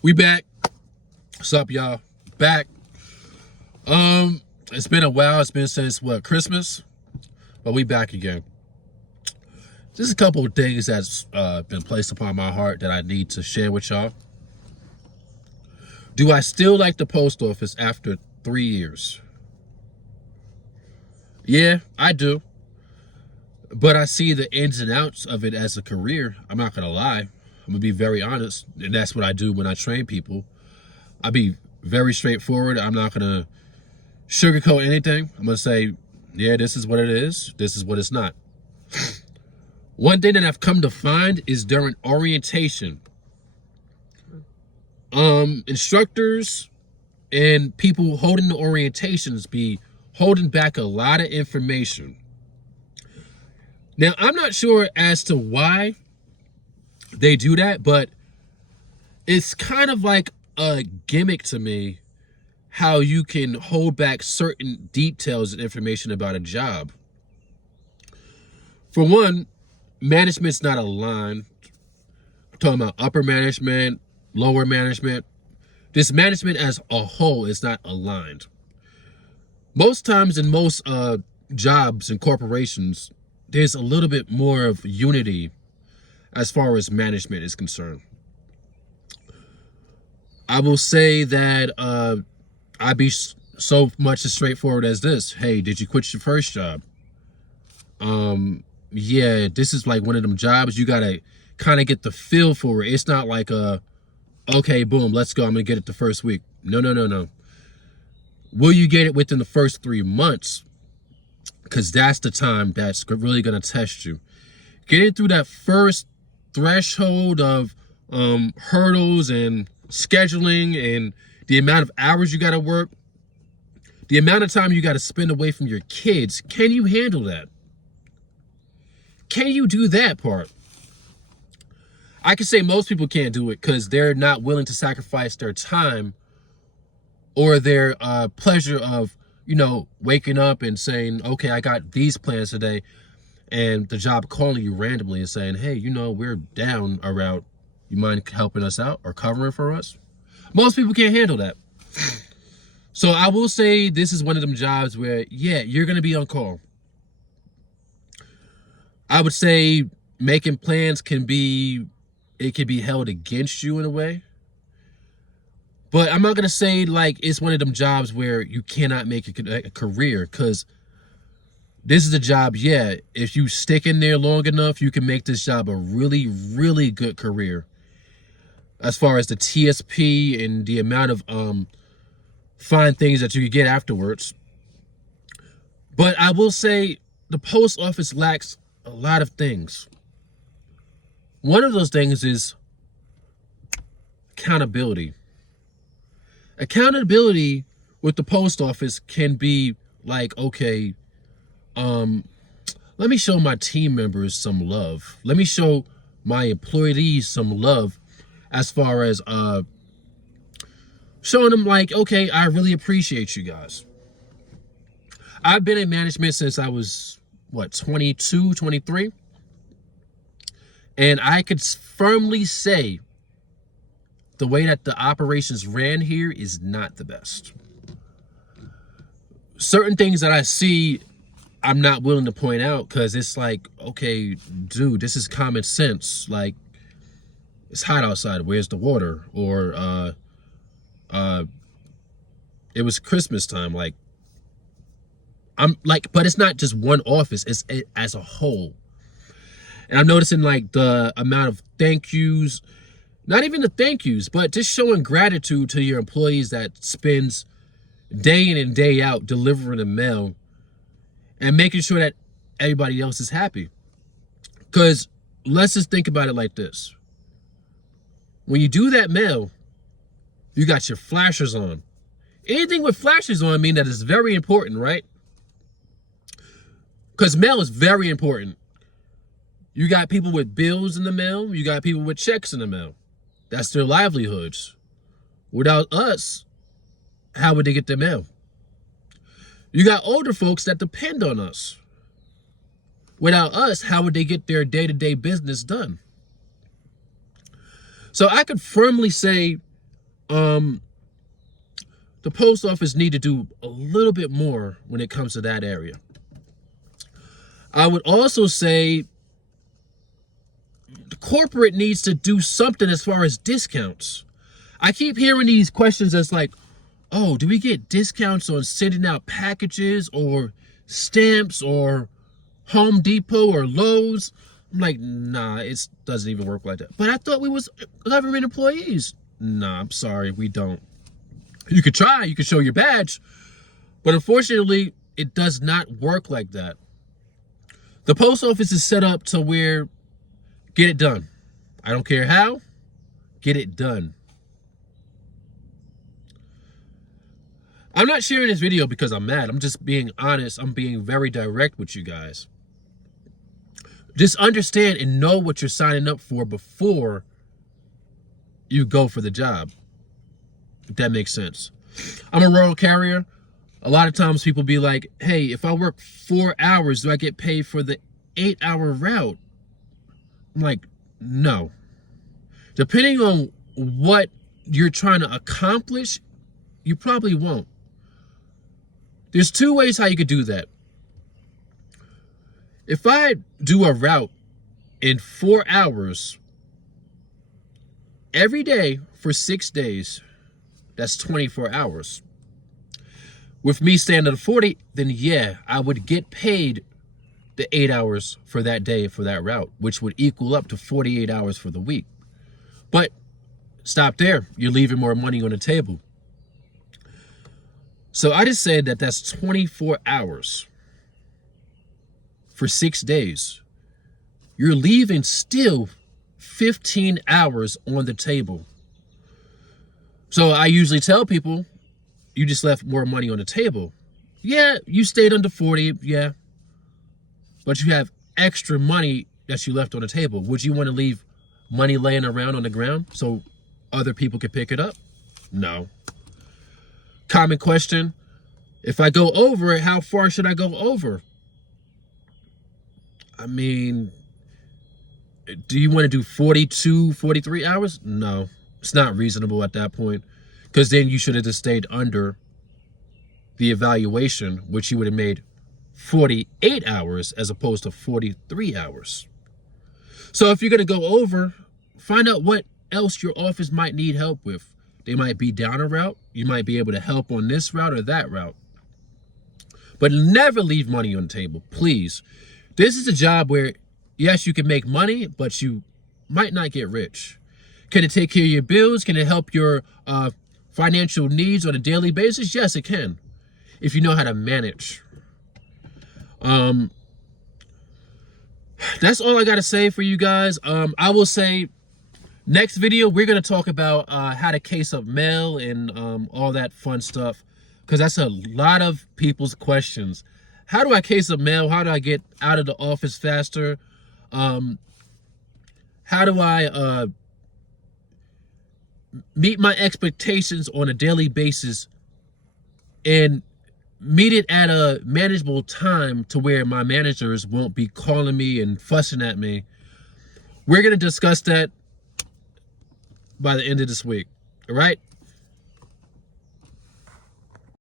We back. What's up, y'all? Back. It's been a while. It's been since what, Christmas? But we back again. Just a couple of things that's been placed upon my heart that I need to share with y'all. Do I still like the post office after 3 years? Yeah, I do. But I see the ins and outs of it as a career. I'm not gonna lie. I'm gonna be very honest, and that's what I do when I train people. I be very straightforward. I'm not gonna sugarcoat anything. I'm gonna say, yeah, this is what it is. This is what it's not. One thing that I've come to find is during orientation, instructors and people holding the orientations be holding back a lot of information. Now, I'm not sure as to why they do that, but it's kind of like a gimmick to me how you can hold back certain details and information about a job. For one, management's not aligned. I'm talking about upper management, lower management. This management as a whole is not aligned. Most times in most jobs and corporations, there's a little bit more of unity as far as management is concerned. I will say that I'd be so much as straightforward as this. Hey, did you quit your first job? Yeah, this is like one of them jobs you gotta kind of get the feel for it. It's not like okay, boom, let's go. I'm gonna get it the first week. No. Will you get it within the first 3 months? Because that's the time that's really gonna test you. Getting through that first threshold of hurdles and scheduling and the amount of hours you gotta work, the amount of time you gotta spend away from your kids. Can you handle that? Can you do that part? I can say most people can't do it because they're not willing to sacrifice their time or their pleasure of, waking up and saying, okay, I got these plans today, and the job calling you randomly and saying, hey, we're down a route. You mind helping us out or covering for us? Most people can't handle that. So I will say this is one of them jobs where, yeah, you're going to be on call. I would say making plans can be held against you in a way. But I'm not going to say like it's one of them jobs where you cannot make a career, because this is a job, yeah, if you stick in there long enough, you can make this job a really, really good career. As far as the TSP and the amount of fine things that you can get afterwards. But I will say the post office lacks a lot of things. One of those things is accountability. Accountability with the post office can be like, okay, let me show my team members some love. Let me show my employees some love as far as showing them like, okay, I really appreciate you guys. I've been in management since I was, 22, 23? And I could firmly say the way that the operations ran here is not the best. Certain things that I see, I'm not willing to point out because it's like, okay, dude, this is common sense. Like, it's hot outside. Where's the water? Or it was Christmas time. Like, but it's not just one office. It's as a whole. And I'm noticing like the amount of thank yous, not even the thank yous, but just showing gratitude to your employees that spends day in and day out delivering the mail and making sure that everybody else is happy. Because let's just think about it like this. When you do that mail, you got your flashers on. Anything with flashers on mean that it's very important, right? Because mail is very important. You got people with bills in the mail. You got people with checks in the mail. That's their livelihoods. Without us, how would they get their mail? You got older folks that depend on us. Without us, how would they get their day-to-day business done? So I could firmly say The post office need to do a little bit more when it comes to that area. I would also say the corporate needs to do something as far as discounts. I keep hearing these questions as like, oh, do we get discounts on sending out packages or stamps or Home Depot or Lowe's? I'm like, nah, it doesn't even work like that. But I thought we was government employees. Nah, I'm sorry, we don't. You could try, you could show your badge, but unfortunately, it does not work like that. The post office is set up to where, get it done. I don't care how, get it done. I'm not sharing this video because I'm mad. I'm just being honest. I'm being very direct with you guys. Just understand and know what you're signing up for before you go for the job. If that makes sense. I'm a rural carrier. A lot of times people be like, hey, if I work 4 hours, do I get paid for the 8-hour route? I'm like, no. Depending on what you're trying to accomplish, you probably won't. There's 2 ways how you could do that. If I do a route in 4 hours every day for 6 days, that's 24 hours. With me staying at 40, then yeah, I would get paid the 8 hours for that day for that route, which would equal up to 48 hours for the week. But stop there. You're leaving more money on the table. So I just said that that's 24 hours for 6 days. You're leaving still 15 hours on the table. So I usually tell people, you just left more money on the table. Yeah, you stayed under 40, yeah. But you have extra money that you left on the table. Would you want to leave money laying around on the ground so other people could pick it up? No. Common question, if I go over it, how far should I go over? I mean, do you want to do 42, 43 hours? No, it's not reasonable at that point, because then you should have just stayed under the evaluation, which you would have made 48 hours as opposed to 43 hours. So if you're going to go over, find out what else your office might need help with. They might be down a route. You might be able to help on this route or that route. But never leave money on the table, please. This is a job where, yes, you can make money, but you might not get rich. Can it take care of your bills? Can it help your financial needs on a daily basis? Yes, it can, if you know how to manage. That's all I got to say for you guys. I will say, next video, we're going to talk about how to case up mail and all that fun stuff, because that's a lot of people's questions. How do I case up mail? How do I get out of the office faster? How do I meet my expectations on a daily basis and meet it at a manageable time to where my managers won't be calling me and fussing at me? We're going to discuss that by the end of this week. All right?